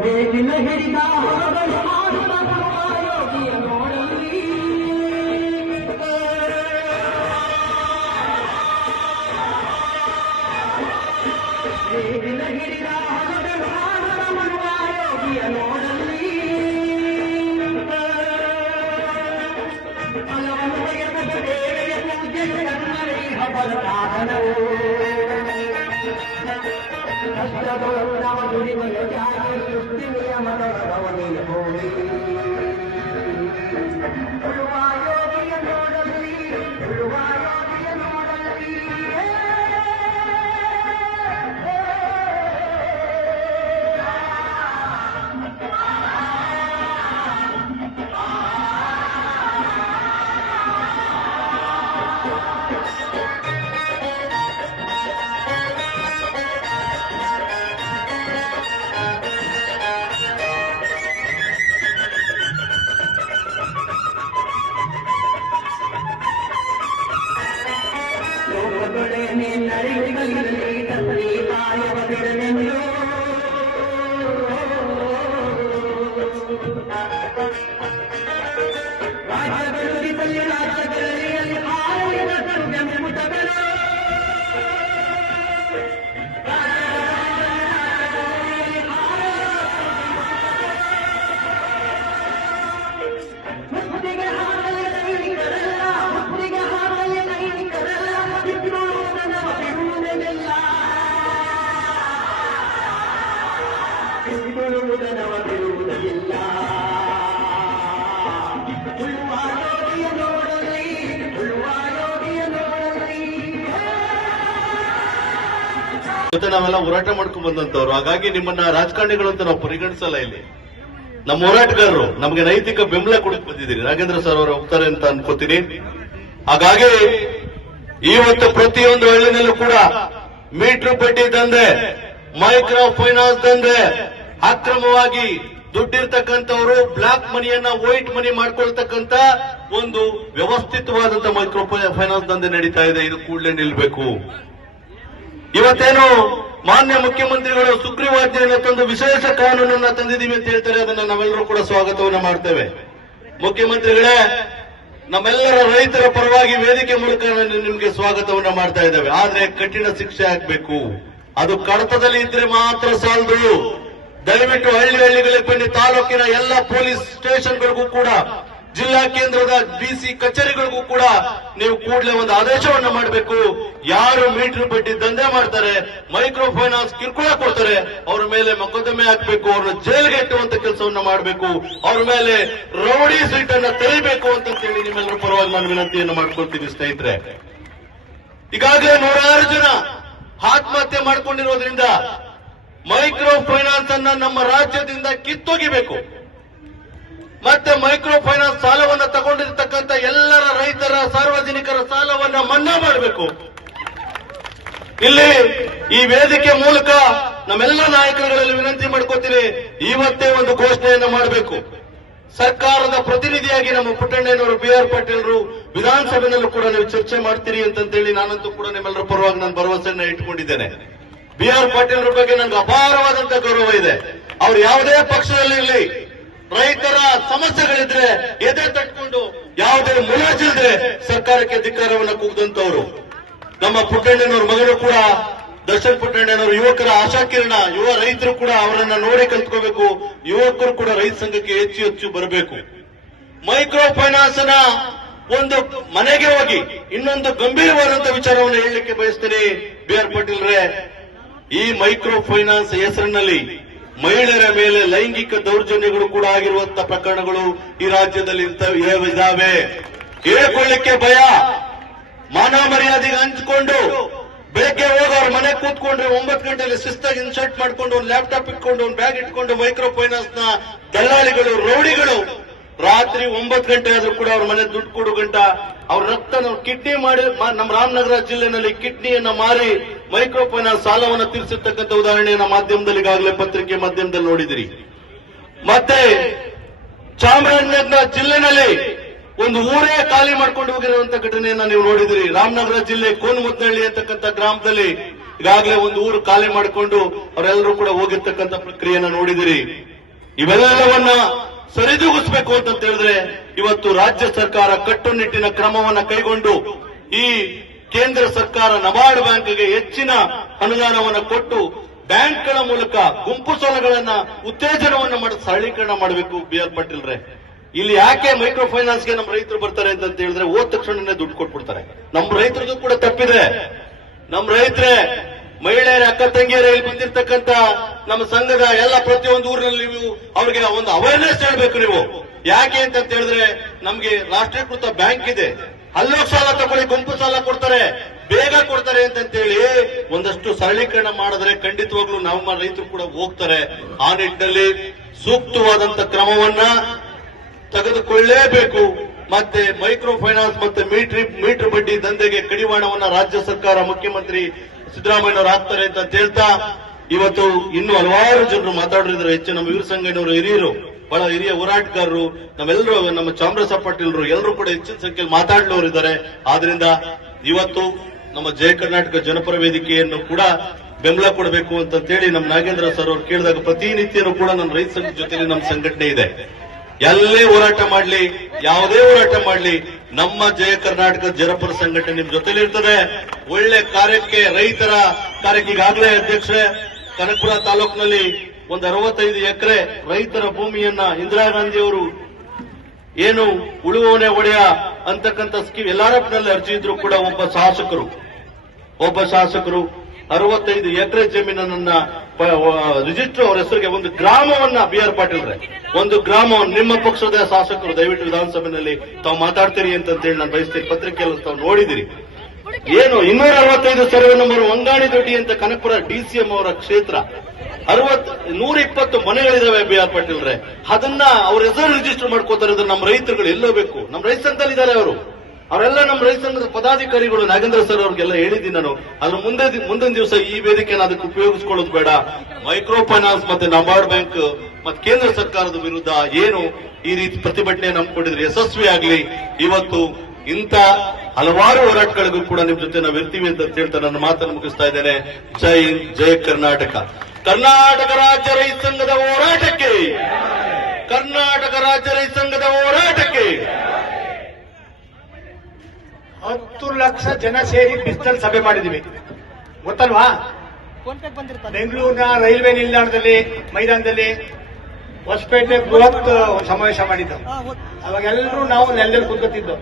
मेरी लहरी का ಜೊತೆ ನಾವೆಲ್ಲ ಹೋರಾಟ ಮಾಡ್ಕೊಂಡ್ ಬಂದಂತವ್ರು ಹಾಗಾಗಿ ನಿಮ್ಮನ್ನ ರಾಜಕಾರಣಿಗಳು ಅಂತ ನಾವು ಪರಿಗಣಿಸಲ್ಲ ಇಲ್ಲಿ. ನಮ್ಮ ಹೋರಾಟಗಾರರು, ನಮಗೆ ನೈತಿಕ ಬೆಂಬಲ ಕೊಡಕ್ ಬಂದಿದ್ದೀರಿ. ನಾಗೇಂದ್ರ ಸರ್ ಅವರು ಹೋಗ್ತಾರೆ ಅಂತ ಅನ್ಕೋತೀನಿ. ಹಾಗಾಗಿ ಇವತ್ತು ಪ್ರತಿಯೊಂದು ಹಳ್ಳಿನಲ್ಲೂ ಕೂಡ ಮೀಟರ್ ಪಟ್ಟಿ ದಂಧೆ, ಮೈಕ್ರೋ ಫೈನಾನ್ಸ್ ದಂಧೆ, ಅಕ್ರಮವಾಗಿ ದುಡ್ಡಿರ್ತಕ್ಕಂಥವರು, ಬ್ಲಾಕ್ ಮನಿಯನ್ನ ವೈಟ್ ಮನಿ ಮಾಡ್ಕೊಳ್ತಕ್ಕಂತ ಒಂದು ವ್ಯವಸ್ಥಿತವಾದಂತ ಮೈಕ್ರೋ ಫೈನಾನ್ಸ್ ದಂಧೆ ನಡೀತಾ ಇದೆ. ಇದು ಕೂಡಲೇ ನಿಲ್ಬೇಕು. ಇವತ್ತೇನು ಮಾನ್ಯ ಮುಖ್ಯಮಂತ್ರಿಗಳು ಸುಗ್ರೀವಾಜ್ಞೆಯನ್ನು ತಂದು ವಿಶೇಷ ಕಾನೂನನ್ನ ತಂದಿದ್ದೀವಿ ಅಂತ ಹೇಳ್ತಾರೆ, ಅದನ್ನ ನಾವೆಲ್ಲರೂ ಕೂಡ ಸ್ವಾಗತವನ್ನ ಮಾಡ್ತೇವೆ. ಮುಖ್ಯಮಂತ್ರಿಗಳೇ, ನಮ್ಮೆಲ್ಲರ ರೈತರ ಪರವಾಗಿ ವೇದಿಕೆ ಮೂಲಕ ನಿಮ್ಗೆ ಸ್ವಾಗತವನ್ನ ಮಾಡ್ತಾ ಇದ್ದೇವೆ. ಆದ್ರೆ ಕಠಿಣ ಶಿಕ್ಷೆ ಆಗ್ಬೇಕು. ಅದು ಕಡತದಲ್ಲಿ ಇದ್ರೆ ಮಾತ್ರ ಸಾಲದು ದಯವಿಟ್ಟು ಹಳ್ಳಿ ಹಳ್ಳಿಗಳಿಗೆ ಬನ್ನಿ, ತಾಲೂಕಿನ ಎಲ್ಲ ಪೊಲೀಸ್ ಸ್ಟೇಷನ್ಗಳಿಗೂ ಕೂಡ ಜಿಲ್ಲಾ ಕೇಂದ್ರದ ಡಿಸಿ ಕಚೇರಿಗಳಿಗೂ ಕೂಡ ನೀವು ಕೂಡಲೇ ಒಂದು ಆದೇಶವನ್ನು ಮಾಡಬೇಕು. ಯಾರು ಮೀಟರ್ ಬಡ್ಡಿ ದಂಧೆ ಮಾಡ್ತಾರೆ ಮೈಕ್ರೋ ಫೈನಾನ್ಸ್ ಕಿರುಕುಳ ಕೊಡ್ತಾರೆ, ಅವ್ರ ಮೇಲೆ ಮೊಕದ್ದಮೆ ಹಾಕಬೇಕು, ಅವ್ರನ್ನ ಜೈಲ್ಗೆ ಇಟ್ಟುವಂತ ಕೆಲಸವನ್ನು ಮಾಡಬೇಕು, ಅವ್ರ ಮೇಲೆ ರೌಡಿ ಸೀಟ್ ಅನ್ನ ತೆರಿಬೇಕು ಅಂತ ಹೇಳಿ ನಿಮ್ಮೆಲ್ಲರ ಪರವಾಗಿ ನಾನು ವಿನಂತಿಯನ್ನು ಮಾಡ್ಕೊಳ್ತೀನಿ ಸ್ನೇಹಿತರೆ. ಈಗಾಗಲೇ ನೂರಾರು ಜನ ಆತ್ಮಹತ್ಯೆ ಮಾಡ್ಕೊಂಡಿರೋದ್ರಿಂದ ಮೈಕ್ರೋ ಫೈನಾನ್ಸ್ ಅನ್ನ ನಮ್ಮ ರಾಜ್ಯದಿಂದ ಕಿತ್ತೊಗಿಬೇಕು. ಮತ್ತೆ ತಗೊಂಡಿರ್ತಕ್ಕಂಥ ಎಲ್ಲರ ರೈತರ ಸಾರ್ವಜನಿಕರ ಸಾಲವನ್ನ ಮನ್ನಾ ಮಾಡಬೇಕು. ಇಲ್ಲಿ ಈ ವೇದಿಕೆ ಮೂಲಕ ನಮ್ಮೆಲ್ಲ ನಾಯಕರುಗಳಲ್ಲಿ ವಿನಂತಿ ಮಾಡ್ಕೋತೀನಿ, ಇವತ್ತೇ ಒಂದು ಘೋಷಣೆಯನ್ನ ಮಾಡಬೇಕು. ಸರ್ಕಾರದ ಪ್ರತಿನಿಧಿಯಾಗಿ ನಮ್ಮ ಪುಟ್ಟಣ್ಣನವರು ಬಿ ಆರ್ ಪಾಟೀಲ್ರು ವಿಧಾನಸಭೆಯಲ್ಲೂ ಕೂಡ ನೀವು ಚರ್ಚೆ ಮಾಡ್ತೀರಿ ಅಂತಂತೇಳಿ ನಾನಂತೂ ಕೂಡ ನಿಮ್ಮೆಲ್ಲರ ಪರವಾಗಿ ನಾನು ಭರವಸೆಯನ್ನ ಇಟ್ಕೊಂಡಿದ್ದೇನೆ. ಬಿ ಆರ್ ಪಾಟೀಲ್ರ ಬಗ್ಗೆ ನನಗೆ ಅಪಾರವಾದಂತ ಗೌರವ ಇದೆ. ಅವ್ರು ಯಾವುದೇ ಪಕ್ಷದಲ್ಲಿರಲಿ ರೈತರ ಸಮಸ್ಯೆಗಳಿದ್ರೆ ಎದೆ ತಟ್ಕೊಂಡು ಯಾವುದೇ ಮುಲಾಜಿಲ್ಲದೆ ಸರ್ಕಾರಕ್ಕೆ ಅಧಿಕಾರವನ್ನು ಕೂಗದಂತವರು ನಮ್ಮ ಪುಟ್ಟಣ್ಣನವ್ರ ಮಗನು ಕೂಡ, ದರ್ಶನ್ ಪುಟ್ಟಣ್ಣನವರು ಯುವಕರ ಆಶಾಕಿರಣ ಯುವ ರೈತರು ಕೂಡ ಅವರನ್ನ ನೋಡಿ ಕಲ್ತ್ಕೋಬೇಕು. ಯುವಕರು ಕೂಡ ರೈತ ಸಂಘಕ್ಕೆ ಹೆಚ್ಚು ಹೆಚ್ಚು ಬರಬೇಕು. ಮೈಕ್ರೋ ಫೈನಾನ್ಸ್ನ ಒಂದು ಮನೆಗೆ ಹೋಗಿ ಇನ್ನೊಂದು ಗಂಭೀರವಾದಂತಹ ವಿಚಾರವನ್ನು ಹೇಳಲಿಕ್ಕೆ ಬಯಸ್ತೇನೆ. ಬಿ ಆರ್ ಪಾಟೀಲ್ರೇ, ಈ ಮೈಕ್ರೋ ಫೈನಾನ್ಸ್ ಹೆಸರಿನಲ್ಲಿ ಮಹಿಳೆಯರ ಮೇಲೆ ಲೈಂಗಿಕ ದೌರ್ಜನ್ಯಗಳು ಕೂಡ ಆಗಿರುವಂತಹ ಪ್ರಕರಣಗಳು ಈ ರಾಜ್ಯದಲ್ಲಿ ಇರುತ್ತವೆ ಹೇಳ್ಕೊಳ್ಳಿಕ್ಕೆ ಭಯ. ಮಾನವ ಮರ್ಯಾದೆಗೆ ಹಂಚಿಕೊಂಡು ಬೆಳಗ್ಗೆ ಹೋಗಿ ಅವ್ರ ಮನೆ ಕೂತ್ಕೊಂಡ್ರೆ ಒಂಬತ್ತು ಗಂಟೆಯಲ್ಲಿ ಶಿಸ್ತಾಗಿ ಇನ್ಸರ್ಟ್ ಮಾಡ್ಕೊಂಡು ಒಂದು ಲ್ಯಾಪ್ಟಾಪ್ ಇಟ್ಕೊಂಡು ಒಂದು ಬ್ಯಾಗ್ ಇಟ್ಕೊಂಡು ಮೈಕ್ರೋ ಫೈನಾನ್ಸ್ನ ದಲ್ಲಾಳಿಗಳು, ರೌಡಿಗಳು ರಾತ್ರಿ ಒಂಬತ್ತು ಗಂಟೆ ಆದ್ರೂ ಕೂಡ ಅವ್ರ ಮನೆ ದುಡ್ಡು ಕೊಡು ಗಂಟ ಅವ್ರ ರಕ್ತ ಕಿಡ್ನಿ ಮಾಡಿ ನಮ್ಮ ರಾಮನಗರ ಜಿಲ್ಲೆನಲ್ಲಿ ಕಿಡ್ನಿಯನ್ನ ಮಾರಿ ಮೈಕ್ರೋ ಫೈನಾನ್ಸ್ ಸಾಲವನ್ನು ತೀರಿಸಿರ್ತಕ್ಕಂಥ ಉದಾಹರಣೆಯನ್ನ ಮಾಧ್ಯಮದಲ್ಲಿ ಈಗಾಗಲೇ ಪತ್ರಿಕೆ ಮಾಧ್ಯಮದಲ್ಲಿ ನೋಡಿದಿರಿ. ಮತ್ತೆ ಚಾಮರಾಜನಗರ ಜಿಲ್ಲೆನಲ್ಲಿ ಒಂದು ಊರೇ ಖಾಲಿ ಮಾಡ್ಕೊಂಡು ಹೋಗಿರುವಂತ ಘಟನೆಯನ್ನ ನೀವು ನೋಡಿದಿರಿ. ರಾಮನಗರ ಜಿಲ್ಲೆ ಕೋನ್ಮುದ್ನಹಳ್ಳಿ ಅಂತಕ್ಕಂಥ ಗ್ರಾಮದಲ್ಲಿ ಈಗಾಗಲೇ ಒಂದು ಊರು ಖಾಲಿ ಮಾಡಿಕೊಂಡು ಅವರೆಲ್ಲರೂ ಕೂಡ ಹೋಗಿರ್ತಕ್ಕಂಥ ಪ್ರಕ್ರಿಯೆಯನ್ನ ನೋಡಿದಿರಿ. ಇವೆಲ್ಲವನ್ನ ಸರಿದೂಗಿಸಬೇಕು ಅಂತ ಹೇಳಿದ್ರೆ ಇವತ್ತು ರಾಜ್ಯ ಸರ್ಕಾರ ಕಟ್ಟುನಿಟ್ಟಿನ ಕ್ರಮವನ್ನ ಕೈಗೊಂಡು ಈ ಕೇಂದ್ರ ಸರ್ಕಾರ ನಬಾರ್ಡ್ ಬ್ಯಾಂಕ್ಗೆ ಹೆಚ್ಚಿನ ಅನುದಾನವನ್ನು ಕೊಟ್ಟು ಬ್ಯಾಂಕ್ಗಳ ಮೂಲಕ ಗುಂಪು ಸಾಲಗಳನ್ನ ಉತ್ತೇಜನವನ್ನು ಮಾಡಿ, ಸರಳೀಕರಣ ಮಾಡಬೇಕು ಬಿ ಆರ್ ಪಾಟೀಲ್ರೆ ಇಲ್ಲಿ ಯಾಕೆ ಮೈಕ್ರೋ ಫೈನಾನ್ಸ್ಗೆ ನಮ್ಮ ರೈತರು ಬರ್ತಾರೆ ಅಂತ ಹೇಳಿದ್ರೆ ಹೋದ ತಕ್ಷಣನೇ ದುಡ್ಡು ಕೊಟ್ಬಿಡ್ತಾರೆ. ನಮ್ಮ ರೈತರದು ಕೂಡ ತಪ್ಪಿದೆ ನಮ್ಮ ರೈತರೇ, ಮಹಿಳೆಯರ ಅಕ್ಕ ತಂಗಿಯರ ಇಲ್ಲಿ ಬಂದಿರತಕ್ಕಂತ ನಮ್ಮ ಸಂಘದ ಎಲ್ಲ ಪ್ರತಿಯೊಂದು ಊರಿನಲ್ಲಿ ನೀವು ಅವ್ರಿಗೆ ಒಂದು ಅವೇರ್ನೆಸ್ ಹೇಳಬೇಕು ನೀವು. ಯಾಕೆ ಅಂತ ಹೇಳಿದ್ರೆ ನಮ್ಗೆ ರಾಷ್ಟ್ರೀಕೃತ ಬ್ಯಾಂಕ್ ಇದೆ. ಅಲ್ಲೋಗ್ ಸಾಲ ತಗೊಳ್ಳಿ, ಗುಂಪು ಸಾಲ ಕೊಡ್ತಾರೆ, ಬೇಗ ಕೊಡ್ತಾರೆ ಅಂತಂತೇಳಿ ಒಂದಷ್ಟು ಸರಳೀಕರಣ ಮಾಡಿದ್ರೆ ಖಂಡಿತವಾಗ್ಲೂ ನಮ್ಮ ರೈತರು ಕೂಡ ಹೋಗ್ತಾರೆ. ಆ ನಿಟ್ಟಿನಲ್ಲಿ ಸೂಕ್ತವಾದಂತ ಕ್ರಮವನ್ನ ತೆಗೆದುಕೊಳ್ಳಲೇಬೇಕು ಮತ್ತೆ ಮೈಕ್ರೋ ಫೈನಾನ್ಸ್ ಮತ್ತೆ ಮೀಟರ್ ಮೀಟರ್ ಬಡ್ಡಿ ದಂಧೆಗೆ ಕಡಿವಾಣವನ್ನ ರಾಜ್ಯ ಸರ್ಕಾರ ಮುಖ್ಯಮಂತ್ರಿ ಸಿದ್ದರಾಮಯ್ಯನವರು ಹಾಕ್ತಾರೆ ಅಂತ ಹೇಳ್ತಾ, ಇವತ್ತು ಇನ್ನು ಹಲವಾರು ಜನರು ಮಾತಾಡಿದ್ರು ಹೆಚ್ಚು ನಮ್ಮ ವೀರ ಸಂಘನವರು ಹಿರಿಯರು. ಬಹಳ ಹಿರಿಯ ಹೋರಾಟಗಾರರು, ನಮ್ಮೆಲ್ಲರೂ, ನಮ್ಮ ಚಾಮರಾಜ ಪಾಟೀಲ್ರು ಎಲ್ಲರೂ ಕೂಡ ಹೆಚ್ಚಿನ ಸಂಖ್ಯೆಯಲ್ಲಿ ಮಾತಾಡಲವರು ಇದ್ದಾರೆ. ಆದ್ರಿಂದ ಇವತ್ತು ನಮ್ಮ ಜಯ ಕರ್ನಾಟಕ ಜನಪರ ವೇದಿಕೆಯನ್ನು ಕೂಡ ಬೆಂಬಲ ಕೊಡಬೇಕು ಅಂತ ಹೇಳಿ ನಮ್ಮ ನಾಗೇಂದ್ರ ಸರ್ ಅವರು ಕೇಳಿದಾಗ ಪ್ರತಿನಿತ್ಯನೂ ಕೂಡ ನಮ್ಮ ರೈತ ಸಂಘದ ಜೊತೆಲಿ ನಮ್ಮ ಸಂಘಟನೆ ಇದೆ. ಎಲ್ಲೇ ಹೋರಾಟ ಮಾಡ್ಲಿ, ಯಾವುದೇ ಹೋರಾಟ ಮಾಡ್ಲಿ, ನಮ್ಮ ಜಯ ಕರ್ನಾಟಕ ಜನಪರ ಸಂಘಟನೆ ನಿಮ್ ಜೊತೆಲಿ ಇರ್ತದೆ. ಒಳ್ಳೆ ಕಾರ್ಯಕ್ಕೆ ರೈತರ ಕಾರ್ಯಕ್ಕೆ ಈಗಾಗಲೇ ಅಧ್ಯಕ್ಷರೇ, ಕನಕಪುರ ತಾಲೂಕಿನಲ್ಲಿ ಒಂದು ಅರವತ್ತೈದು ಎಕರೆ ರೈತರ ಭೂಮಿಯನ್ನ ಇಂದಿರಾ ಗಾಂಧಿ ಅವರು ಏನು ಉಳುವವನೇ ಒಡೆಯ ಅಂತಕ್ಕಂಥ ಸ್ಕೀಮ್ ಎಲ್ಲಾರಪ್ಪನಲ್ಲಿ ಅರ್ಜಿ ಇದ್ರು ಕೂಡ ಒಬ್ಬ ಶಾಸಕರು ಒಬ್ಬ ಶಾಸಕರು ಅರವತ್ತೈದು ಎಕರೆ ಜಮೀನನ್ನ ರಿಜಿಸ್ಟರ್ ಅವರ ಹೆಸರಿಗೆ ಒಂದು ಗ್ರಾಮವನ್ನ ಬಿ ಆರ್ ಪಾಟೀಲ್ರೆ ಒಂದು ಗ್ರಾಮವನ್ನು ನಿಮ್ಮ ಪಕ್ಷದ ಶಾಸಕರು, ದಯವಿಟ್ಟು ವಿಧಾನಸಭೆಯಲ್ಲಿ ತಾವು ಮಾತಾಡ್ತೀರಿ ಅಂತ ಹೇಳಿ ನಾನು ಬಯಸ್ತೀನಿ. ಪತ್ರಿಕೆಯಲ್ಲಿ ತಾವು ನೋಡಿದಿರಿ. ಏನು ಇನ್ನೂರ ಅರವತ್ತೈದು ಸರ್ವೆ ನಂಬರ್ ಒಂಗಾಣಿ ದೊಡ್ಡಿ ಅಂತ ಕನಕಪುರ ಡಿಸಿಎಂ ಅವರ ಕ್ಷೇತ್ರ. ಅರವತ್ ನೂರ ಇಪ್ಪತ್ತು ಮನೆಗಳಿದಾವೆ ಬಿ ಆರ್ ಪಾಟೀಲ್ರೆ ಅದನ್ನ ಅವ್ರ ಹೆಸರು ರಿಜಿಸ್ಟರ್ ಮಾಡ್ಕೋತಾರೆ ನಮ್ಮ ರೈತರುಗಳು ಎಲ್ಲೋಬೇಕು ನಮ್ಮ ರೈತ ಸಂಘದಲ್ಲಿ ಇದ್ದಾರೆ ಅವರು. ಅವರೆಲ್ಲ ನಮ್ಮ ರೈತ ಸಂಘದ ಪದಾಧಿಕಾರಿಗಳು ನಾಗೇಂದ್ರ ಸರ್ ಅವ್ರಿಗೆಲ್ಲ ಹೇಳಿದ್ದೀನಿ ನಾನು. ಅದ್ರ ಮುಂದೆ ಮುಂದಿನ ದಿವಸ ಈ ವೇದಿಕೆನ ಅದಕ್ಕೆ ಉಪಯೋಗಿಸ್ಕೊಳ್ಳೋದು ಬೇಡ. ಮೈಕ್ರೋ ಫೈನಾನ್ಸ್ ಮತ್ತೆ ನಬಾರ್ಡ್ ಬ್ಯಾಂಕ್ ಮತ್ತೆ ಕೇಂದ್ರ ಸರ್ಕಾರದ ವಿರುದ್ಧ ಏನು ಈ ರೀತಿ ಪ್ರತಿಭಟನೆ ನಂಬಿಕೊಂಡಿದ್ರೆ ಯಶಸ್ವಿ ಆಗ್ಲಿ. ಇವತ್ತು ಇಂಥ ಹಲವಾರು ಹೋರಾಟಗಳಿಗೂ ಕೂಡ ನಿಮ್ ಜೊತೆ ನಾವು ಇರ್ತೀವಿ ಅಂತ ಹೇಳ್ತಾ ನನ್ನ ಮಾತನ್ನು ಮುಗಿಸ್ತಾ ಇದ್ದೇನೆ. ಜೈ ಹಿಂದ್, ಜೈ ಕರ್ನಾಟಕ. ಕರ್ನಾಟಕ ರಾಜ್ಯ ರೈತ ಸಂಘದ ಹೋರಾಟಕ್ಕೆ ಕರ್ನಾಟಕ ರಾಜ್ಯ ರೈತ ಸಂಘದ ಹೋರಾಟಕ್ಕೆ ಹತ್ತು ಲಕ್ಷ ಜನ ಸೇರಿ ಬಿಸ್ತಲ್ ಸಭೆ ಮಾಡಿದೀವಿ ಗೊತ್ತಲ್ವಾ? ಬೆಂಗಳೂರಿನ ರೈಲ್ವೆ ನಿಲ್ದಾಣದಲ್ಲಿ ಮೈದಾನದಲ್ಲಿ ಹೊಸಪೇಟೆ ಬೃಹತ್ ಸಮಾವೇಶ ಮಾಡಿದ್ದು ಅವಾಗೆಲ್ಲರೂ ನಾವು ನೆಲದಲ್ಲಿ ಕೂತ್ಕೊತಿದ್ದು.